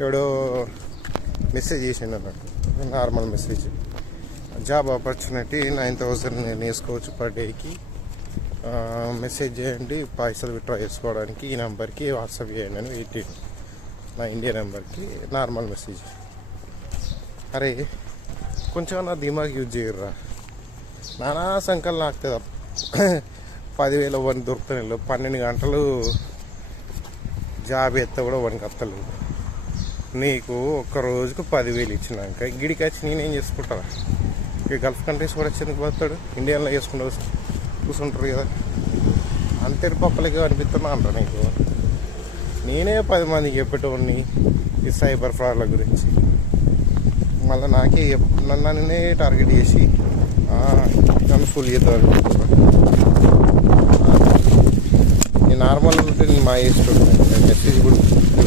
ఎవడో మెసేజ్ చేసిండు అన్నట్టు normal message job opportunity nine thousand నేను వేసుకోవచ్చు పర్ డేకి మెసేజ్ చేయండి పైసలు విత్డ్రా చేసుకోవడానికి ఈ నెంబర్కి వాట్సాప్ చేయండి అని ఎయిటీన్ నా ఇండియా నెంబర్కి నార్మల్ మెసేజ్ అరే కొంచెం నా దిమాగ్ యూజ్ చేయర్రా. నానా సంకల్ నాకుతుంది. పదివేల వన్ దొరుకుతాయి పన్నెండు గంటలు జాబ్ ఎత్త కూడా వన్కి వస్తలేదు నీకు ఒక్క రోజుకు పదివేలు ఇచ్చినాక గిడికి వచ్చి నేనేం చేసుకుంటారా ఇక గల్ఫ్ కంట్రీస్ కూడా వచ్చేందుకు పోతాడు? ఇండియాలో చేసుకుంటూ కూర్చుంటారు కదా. అంతే పప్పలకి అనిపిస్తున్నా అంట నీకు. నేనే పది మందికి చెప్పేటోడిని ఈ సైబర్ ఫ్రాడ్ల గురించి. మళ్ళీ నాకే చెప్- నన్ను నన్నే టార్గెట్ చేసి నన్ను ఫుల్ చేద్దాం నేను నార్మల్ ఉంటే నేను మా ఇష్టం మెసేజ్ కూడా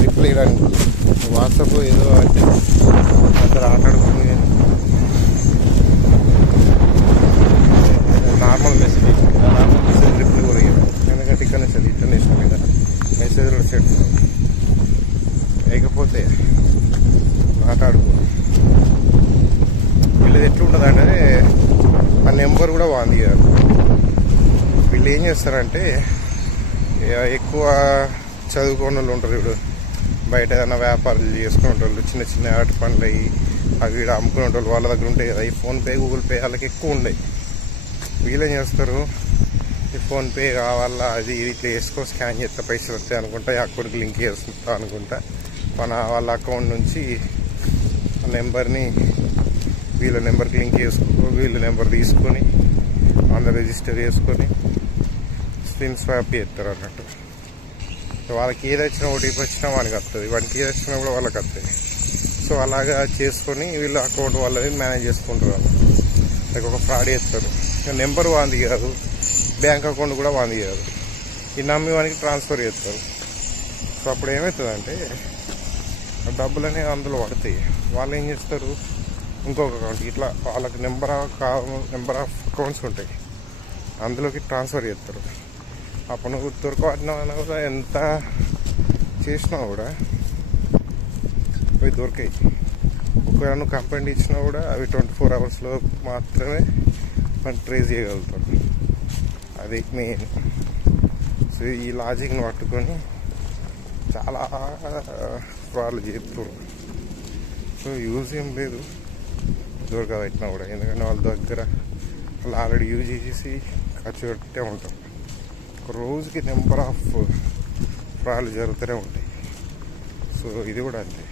రిప్లై ఇవ్వడానికి వాట్సాప్ ఏదో అంటే అందరు ఆటాడుకుంది normal message. Normal message reply కూడా ఇవ్వను ఎందుకంటే ఇక్కడ నుంచి ఇంటర్నేషనల్ కదా మెసేజ్ కూడా సెట్ లేకపోతే మాట్లాడుకో వీళ్ళది ఎట్లుంటుంది అంటే ఆ నెంబర్ కూడా వాంది కాదు వీళ్ళు ఏం చేస్తారంటే ఇక ఎక్కువ చదువుకున్న వాళ్ళు ఉంటారు ఇప్పుడు బయట ఏదైనా వ్యాపారాలు చేసుకునే వాళ్ళు చిన్న చిన్న ఆట పనులు అవి అవి ఈడ అమ్ముకునే వాళ్ళు వాళ్ళ దగ్గర ఉంటాయి కదా ఈ ఫోన్పే గూగుల్ పే వాళ్ళకి ఎక్కువ ఉన్నాయి వీళ్ళేం చేస్తారు? ఈ ఫోన్పే కావాలా? అది ఇది ఇట్లా వేసుకో స్కాన్ చేస్తే పైసలు వస్తాయి అనుకుంటా ఈ అకౌంట్కి లింక్ చేస్తా అనుకుంటా. మన వాళ్ళ అకౌంట్ నుంచి ఆ నెంబర్ని వీళ్ళ నెంబర్కి లింక్ చేసుకో వీళ్ళ నెంబర్ తీసుకొని అందులో రిజిస్టర్ చేసుకొని స్క్రీన్ స్వాప్ చేస్తారు అన్నట్టు. వాళ్ళకి ఏది వచ్చినా ఓటీపీ వచ్చినా వానికి వస్తుంది వానికి ఏది వచ్చినా కూడా వాళ్ళకి వస్తుంది సో అలాగా చేసుకొని వీళ్ళు అకౌంట్ వాళ్ళని మేనేజ్ చేసుకుంటారు వాళ్ళు. లైక్ ఒక ఫ్రాడ్ చేస్తారు. నెంబర్ వాంది కాదు. బ్యాంక్ అకౌంట్ కూడా వాంది కాదు. ఈ నమ్మి వానికి ట్రాన్స్ఫర్ చేస్తారు. సో అప్పుడు ఏమవుతుందంటే డబ్బులు అనేవి అందులో పడతాయి. వాళ్ళు ఏం చేస్తారు? ఇంకొక అకౌంట్. ఇట్లా వాళ్ళకి number of number of accounts ఉంటాయి. అందులోకి ట్రాన్స్ఫర్ చేస్తారు. అప్పుడు నువ్వు దొరకబడినా కూడా ఎంత చేసినా కూడా అవి దొరికాయి ఒకవేళ నువ్వు కంప్లైంట్ ఇచ్చినా కూడా అవి ట్వంటీ ఫోర్ అవర్స్లో మాత్రమే మనం ట్రేస్ చేయగలుగుతాం అది మెయిన్ సో ఈ లాజిక్ని పట్టుకొని చాలా వాళ్ళు చేస్తారు సో యూజ్ ఏం లేదు దొరకబెట్టినా కూడా ఎందుకంటే వాళ్ళ దగ్గర వాళ్ళు ఆల్రెడీ యూజ్ చేసేసి ఖర్చు పెట్టే ఉంటారు రోజుకి నెంబర్ ఆఫ్ ఫ్రాడ్లు జరుగుతూనే ఉంటాయి. సో ఇది కూడా అంతే.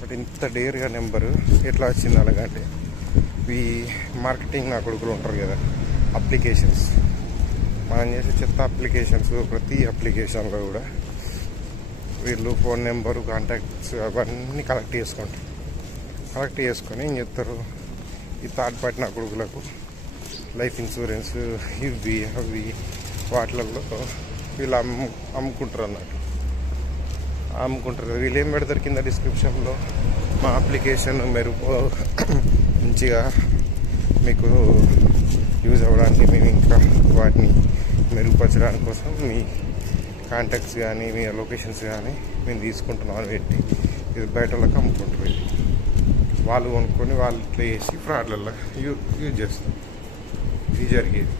బట్ ఇంత డేర్గా నెంబరు ఎట్లా వచ్చింది అలాగంటే ఈ మార్కెటింగ్ నా కొడుకులు ఉంటారు కదా అప్లికేషన్స్. మనం చేసే చెత్త అప్లికేషన్స్ ప్రతి అప్లికేషన్లో కూడా వీళ్ళు ఫోన్ నెంబరు కాంటాక్ట్స్ అవన్నీ కలెక్ట్ చేసుకుంటారు కలెక్ట్ చేసుకొని ఏం చెప్తారు ఈ థర్డ్ పార్టీ నా కొడుకులకు లైఫ్ ఇన్సూరెన్స్ ఇవి అవి వాటిలలో వీళ్ళు అమ్ము అమ్ముకుంటారు అన్నట్టు అమ్ముకుంటారు. వీళ్ళు ఏం పెడతారు కింద డిస్క్రిప్షన్లో? మా అప్లికేషన్ మెరుగు మంచిగా మీకు యూజ్ అవ్వడానికి మేము ఇంకా వాటిని మెరుగుపరచడానికి కోసం మీ కాంటాక్ట్స్ కానీ మీ లొకేషన్స్ కానీ మేము తీసుకుంటున్నాం అని పెట్టి ఇది బయట వాళ్ళకి అమ్ముకుంటారు ఇది. వాళ్ళు కొనుక్కొని వాళ్ళు ఇట్లా చేసి ఫ్రాడ్లలో యూ యూజ్ చేస్తారు. ఇది జరిగేది.